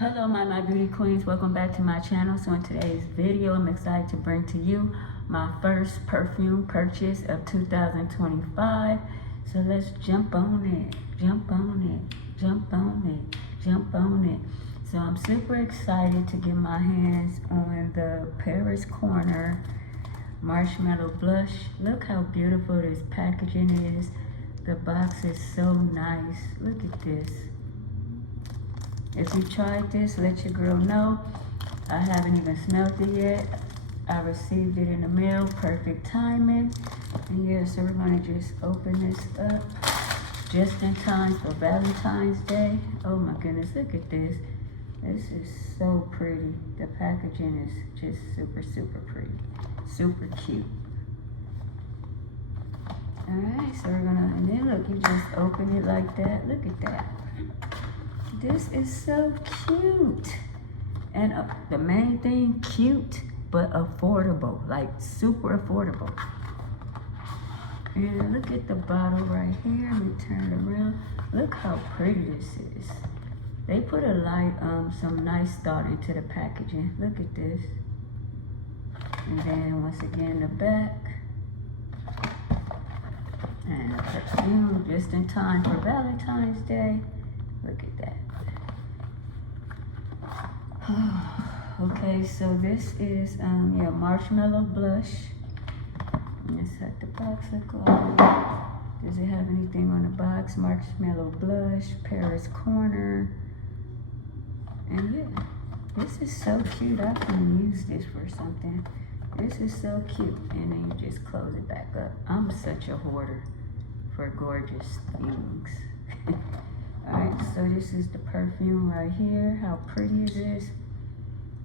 Hello my beauty queens, welcome back to my channel. So in today's video I'm excited to bring to you my first perfume purchase of 2025. So let's jump on it. So I'm super excited to get my hands on the Paris Corner Marshmallow Blush. Look how beautiful this packaging is. The box is so nice. Look at this. If you tried this, let your girl know. I haven't even smelled it yet. I received it in the mail, perfect timing. And yeah, so we're gonna just open this up just in time for Valentine's Day. Oh my goodness, look at this. This is so pretty. The packaging is just super pretty, super cute. All right, so we're gonna, and then look, you just open it like that. Look at that. This is so cute. And the main thing, cute, but affordable, like super affordable. And look at the bottle right here. Let me turn it around. Look how pretty this is. They put a light, some nice thought into the packaging. Look at this. And then once again, the back. And perfume just in time for Valentine's Day. Look at that. Okay, so this is your marshmallow blush. Let's set the box look like. Does it have anything on the box? Marshmallow blush, Paris Corner. And yeah, this is so cute. I can use this for something. This is so cute. And then you just close it back up. I'm such a hoarder for gorgeous things. Alright, so this is the perfume right here. How pretty is this?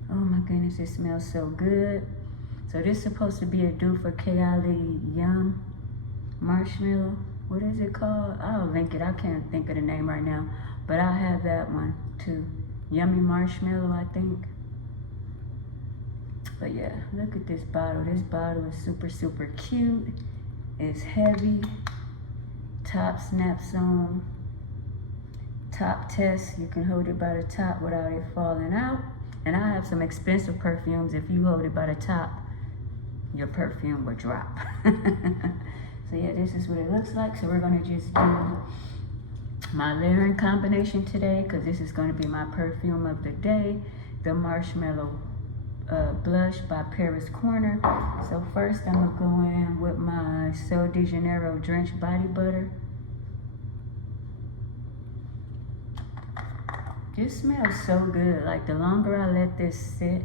Oh my goodness, it smells so good. So this is supposed to be a dupe for Kylie Yum Marshmallow. What is it called? I'll link it. I can't think of the name right now. But I have that one too. Yummy Marshmallow, I think. But yeah, look at this bottle. This bottle is super cute. It's heavy. Top snaps on. Top test. You can hold it by the top without it falling out. And I have some expensive perfumes. If you hold it by the top, your perfume will drop. So yeah, this is what it looks like. So we're gonna just do my layering combination today, because this is gonna be my perfume of the day, the Marshmallow Blush by Paris Corner. So first I'm gonna go in with my Sol de Janeiro Drenched Body Butter. This smells so good. Like the longer I let this sit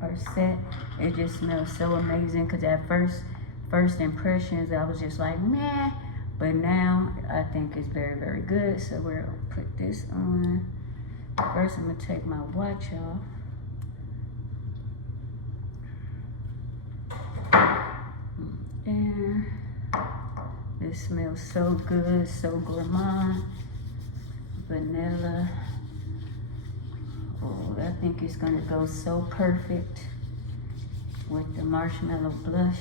or set, it just smells so amazing. Cause at first impressions, I was just like, meh. But now I think it's very good. So we're gonna put this on. First I'm gonna take my watch off. And this smells so good, so gourmand. Vanilla. Oh, I think it's gonna go so perfect with the marshmallow blush.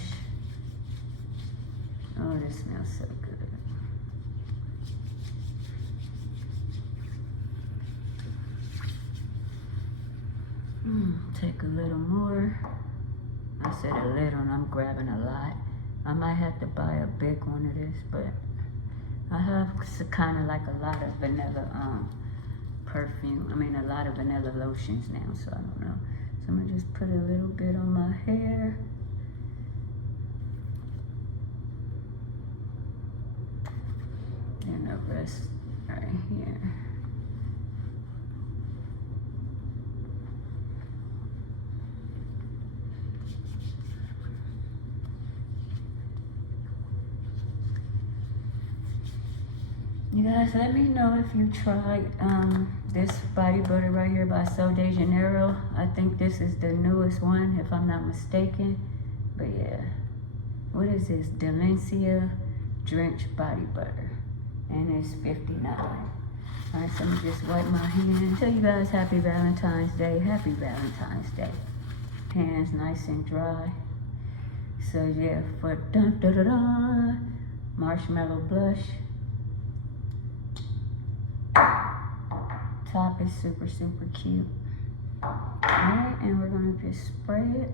Oh, this smells so good. Take a little more. I said a little and I'm grabbing a lot. I might have to buy a big one of this, but I have kind of like a lot of vanilla perfume. I mean, a lot of vanilla lotions now, so I don't know. So I'm gonna just put a little bit on my hair. And the rest right here. You guys, let me know if you tried this body butter right here by Sol de Janeiro. I think this is the newest one, if I'm not mistaken. But yeah, what is this? Delencia Drenched Body Butter. And it's $59. Alright, so I'm gonna just wipe my hands. Tell you guys happy Valentine's Day. Happy Valentine's Day. Hands nice and dry. So yeah, for marshmallow blush. Top is super cute. Alright, and we're gonna just spray it.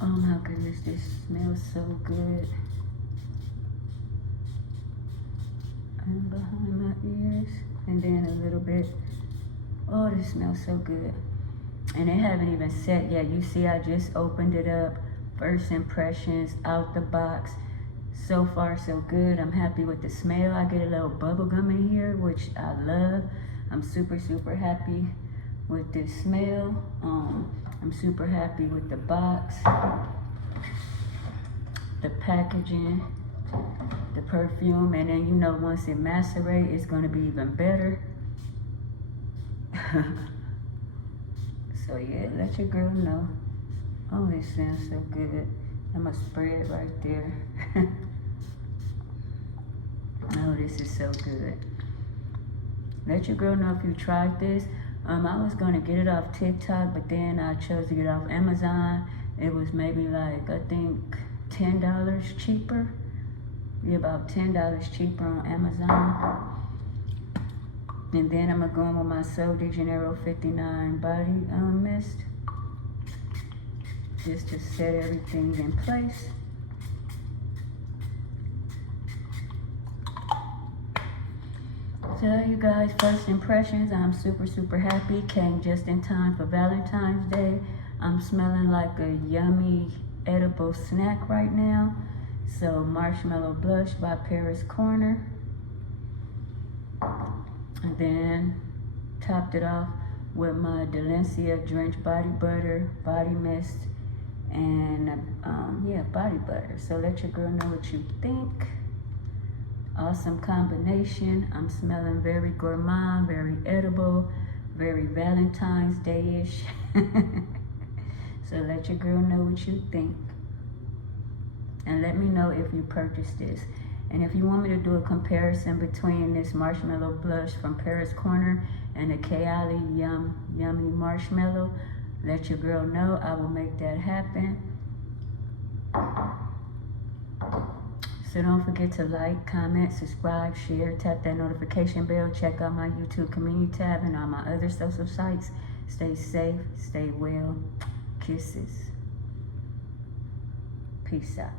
Oh my goodness, this smells so good. And behind my ears, and then a little bit. Oh, this smells so good. And it haven't even set yet. You see, I just opened it up. First impressions out the box. So far, so good. I'm happy with the smell. I get a little bubble gum in here, which I love. I'm super, super happy with this smell. I'm super happy with the box, the packaging, the perfume, and then you know once it macerates, it's gonna be even better. So yeah, let your girl know. Oh, this smells so good. I'm gonna spray it right there. Oh, this is so good. Let your girl know if you tried this. I was gonna get it off TikTok, but then I chose to get it off Amazon. It was maybe like, I think $10 cheaper. Yeah, about $10 cheaper on Amazon. And then I'm gonna go in with my Sol de Janeiro 59 body mist, just to set everything in place. So you guys, first impressions, I'm super, super happy. Came just in time for Valentine's Day. I'm smelling like a yummy edible snack right now. So Marshmallow Blush by Paris Corner. And then topped it off with my Delencia Drenched Body Butter, Body Mist, and yeah, body butter. So let your girl know what you think. Awesome combination. I'm smelling very gourmand, very edible, very Valentine's Day-ish. So let your girl know what you think. And let me know if you purchased this. And if you want me to do a comparison between this Marshmallow Blush from Paris Corner and the Kayali Yummy Marshmallow, let your girl know. I will make that happen. So don't forget to like, comment, subscribe, share, tap that notification bell, check out my YouTube community tab and all my other social sites. Stay safe, stay well. Kisses. Peace out.